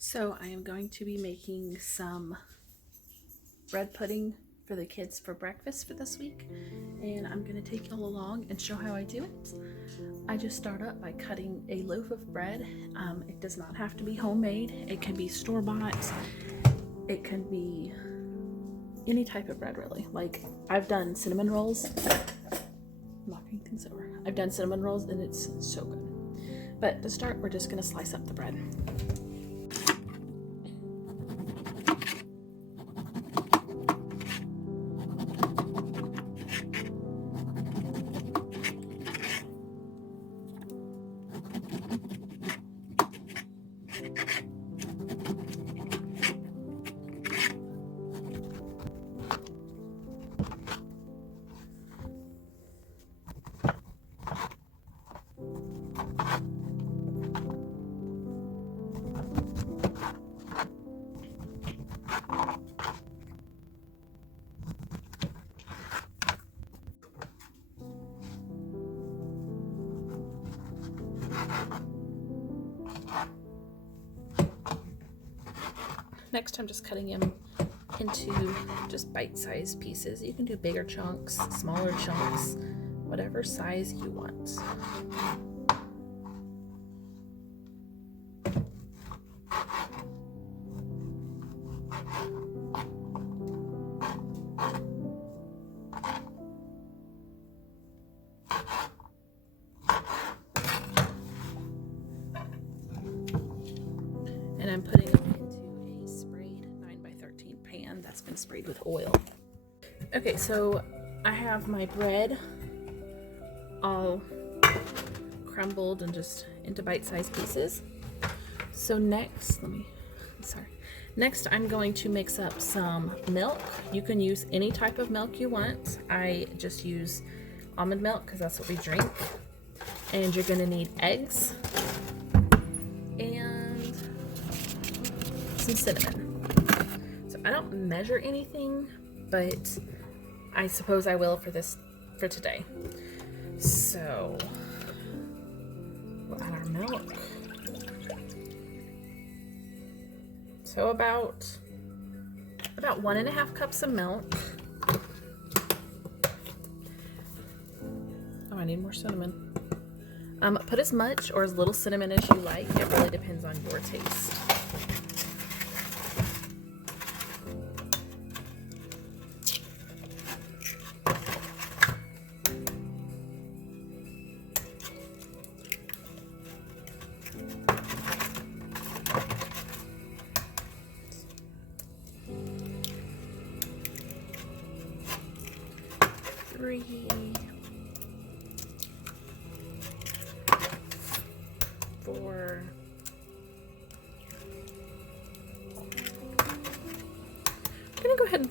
So I am going to be making some bread pudding for the kids for breakfast for this week, and I'm going to take you all along and show how I do it. I just start up by cutting a loaf of bread. It does not have to be homemade. It can be store-bought. It can be any type of bread, really. Like, I've done cinnamon rolls. I'm knocking things over. I've done cinnamon rolls and it's so good. But to start, we're just going to slice up the bread. Next, I'm just cutting them into just bite-sized pieces. You can do bigger chunks, smaller chunks, whatever size you want. And I'm putting them into a sprayed 9x13 pan that's been sprayed with oil. Okay, so I have my bread all crumbled and just into bite-sized pieces. So next, Next I'm going to mix up some milk. You can use any type of milk you want. I just use almond milk because that's what we drink. And you're gonna need eggs and some cinnamon. So I don't measure anything, but I suppose I will for today. So we'll add our milk. So about 1.5 cups of milk. Oh, I need more cinnamon. Put as much or as little cinnamon as you like. It really depends on your taste. Three, 4, I'm gonna go ahead and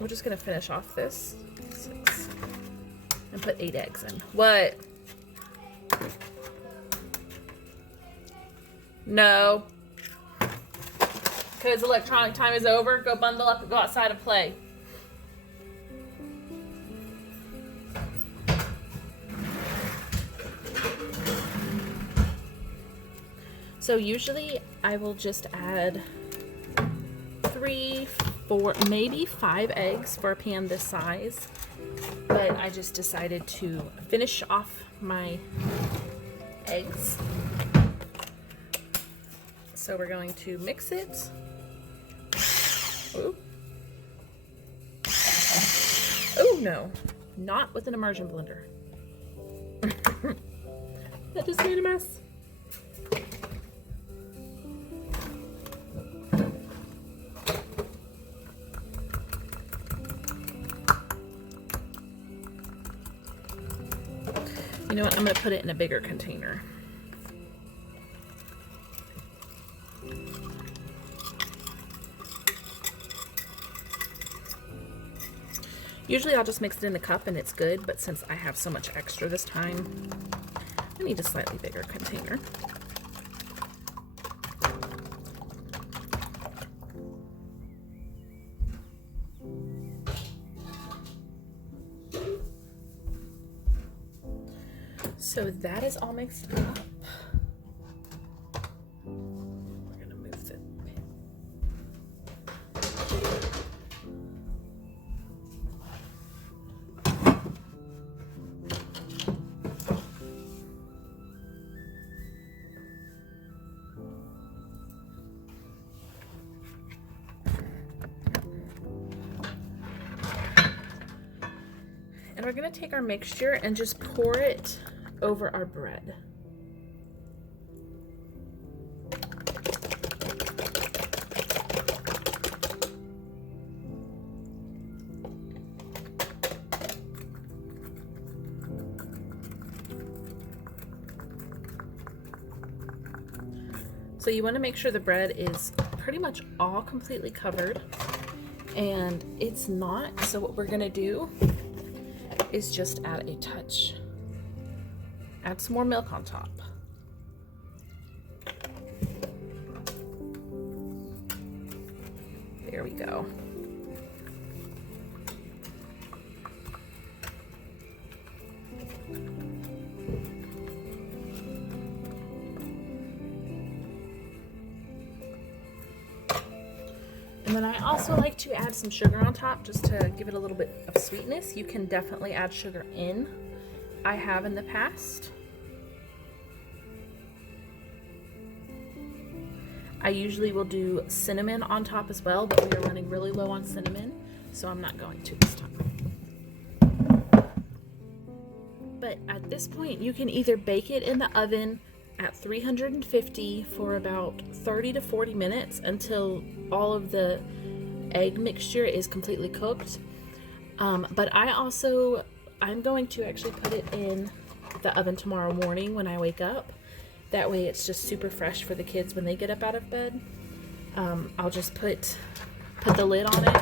we're just gonna finish off this 6 and put 8 eggs in. What? No. Because electronic time is over, go bundle up and go outside and play. So usually I will just add 3, 4, maybe 5 eggs for a pan this size. But I just decided to finish off my eggs. So we're going to mix it. Ooh. Oh no, not with an immersion blender. That just made a mess. You know what, I'm going to put it in a bigger container. Usually I'll just mix it in the cup and it's good, but since I have so much extra this time, I need a slightly bigger container. So that is all mixed up. We're gonna move And we're gonna take our mixture and just pour it over our bread. So you want to make sure the bread is pretty much all completely covered, and it's not. So what we're going to do is just add a touch. Add some more milk on top. There we go. And then I also like to add some sugar on top just to give it a little bit of sweetness. You can definitely add sugar in. I have in the past. I usually will do cinnamon on top as well, but we are running really low on cinnamon, so I'm not going to this time. But at this point, you can either bake it in the oven at 350 for about 30 to 40 minutes until all of the egg mixture is completely cooked. But I'm going to actually put it in the oven tomorrow morning when I wake up. That way it's just super fresh for the kids when they get up out of bed. I'll just put the lid on it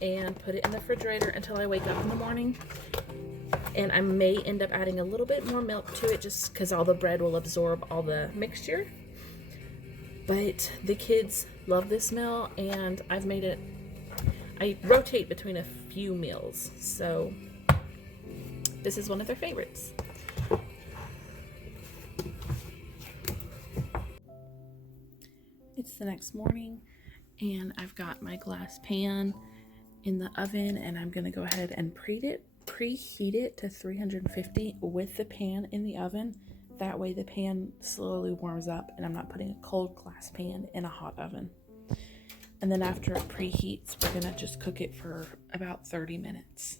and put it in the refrigerator until I wake up in the morning. And I may end up adding a little bit more milk to it just because all the bread will absorb all the mixture. But the kids love this meal, and I rotate between a few meals, so this is one of their favorites. It's the next morning, and I've got my glass pan in the oven, and I'm going to go ahead and preheat it to 350 with the pan in the oven. That way the pan slowly warms up and I'm not putting a cold glass pan in a hot oven. And then after it preheats, we're gonna just cook it for about 30 minutes.